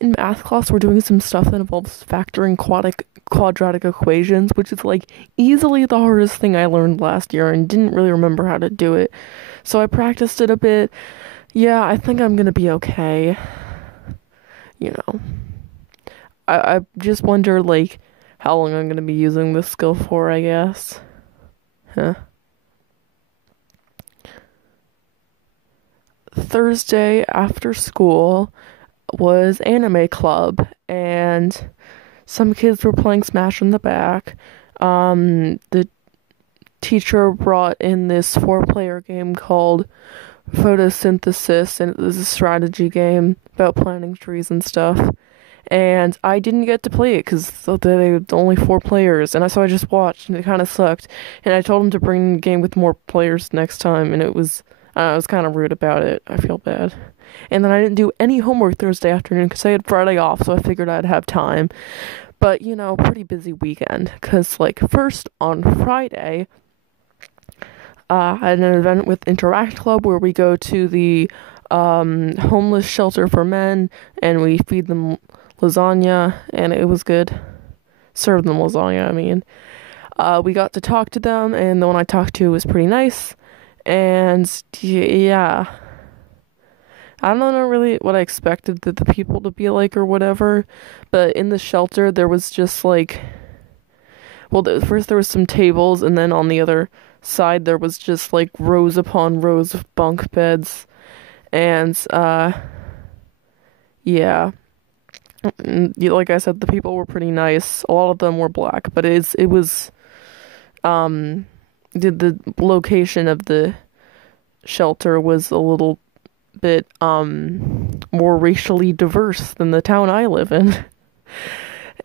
in math class, we're doing some stuff that involves factoring quadratic equations, which is like easily the hardest thing I learned last year and didn't really remember how to do it. So I practiced it a bit. Yeah, I think I'm gonna be okay. You know, I just wonder like how long I'm gonna be using this skill for, I guess. Huh. Thursday after school was anime club, and some kids were playing Smash in the back. The teacher brought in this four-player game called Photosynthesis, and it was a strategy game about planting trees and stuff. And I didn't get to play it because there were only four players, and so I just watched, and it kind of sucked. And I told him to bring the game with more players next time, and I was kind of rude about it. I feel bad. And then I didn't do any homework Thursday afternoon because I had Friday off, so I figured I'd have time. But, pretty busy weekend. Because, like, first on Friday, I had an event with Interact Club where we go to the homeless shelter for men and we feed them lasagna, and it was good. Served them lasagna, I mean. We got to talk to them, and the one I talked to was pretty nice. And yeah, I don't know really what I expected the people to be like or whatever, but in the shelter there was just like, well, first there was some tables, and then on the other side there was just like rows upon rows of bunk beds, and yeah, like I said, the people were pretty nice. A lot of them were black, but it was the location of the shelter was a little bit more racially diverse than the town I live in.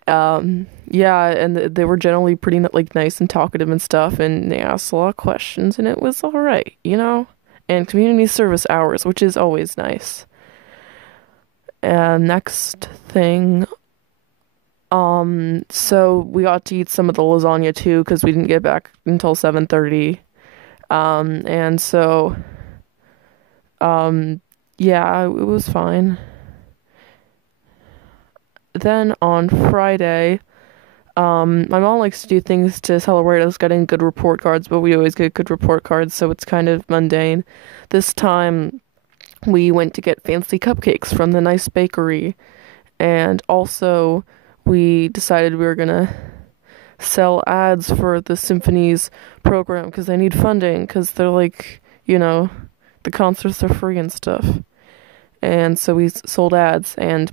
Yeah, and they were generally pretty like nice and talkative and stuff, and they asked a lot of questions, and it was all right, and community service hours, which is always nice. And next thing, so we got to eat some of the lasagna too because we didn't get back until 7:30. And so, yeah, it was fine. Then on Friday, my mom likes to do things to celebrate us getting good report cards, but we always get good report cards, so it's kind of mundane. This time, we went to get fancy cupcakes from the nice bakery, and also we decided we were gonna sell ads for the symphony's program because they need funding because they're like, the concerts are free and stuff. And so we sold ads, and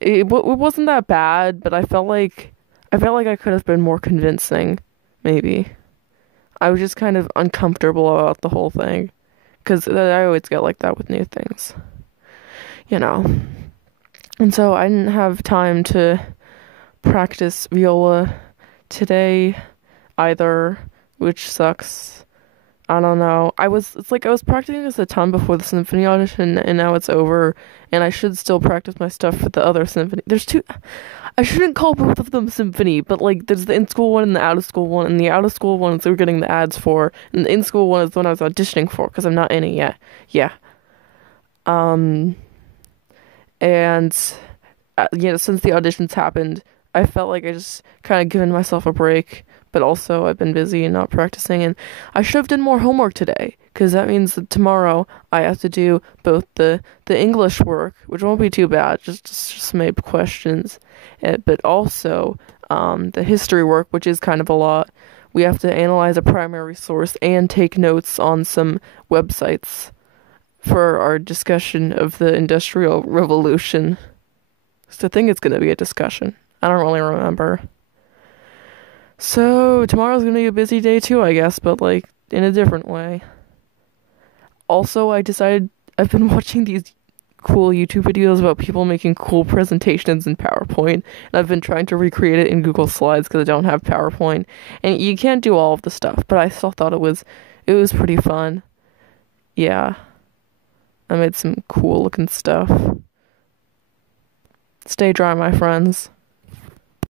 it wasn't that bad, but I felt like I could have been more convincing, maybe. I was just kind of uncomfortable about the whole thing because I always get like that with new things, And so I didn't have time to practice viola today either, which sucks. I don't know. I was practicing this a ton before the symphony audition, and now it's over, and I should still practice my stuff for the other symphony. There's two. I shouldn't call both of them symphony, but like there's the in-school one and the out-of-school one, and the out-of-school one is we're getting the ads for, and the in-school one is the one I was auditioning for because I'm not in it yet. Yeah. And since the auditions happened, I felt like I just kind of given myself a break, but also I've been busy and not practicing, and I should have done more homework today, because that means that tomorrow I have to do both the English work, which won't be too bad, just maybe questions, but also the history work, which is kind of a lot. We have to analyze a primary source and take notes on some websites for our discussion of the Industrial Revolution. So I think it's going to be a discussion. I don't really remember. So tomorrow's going to be a busy day too, I guess, but like in a different way. Also, I decided I've been watching these cool YouTube videos about people making cool presentations in PowerPoint, and I've been trying to recreate it in Google Slides because I don't have PowerPoint, and you can't do all of the stuff, but I still thought it was pretty fun. Yeah. I made some cool looking stuff. Stay dry, my friends.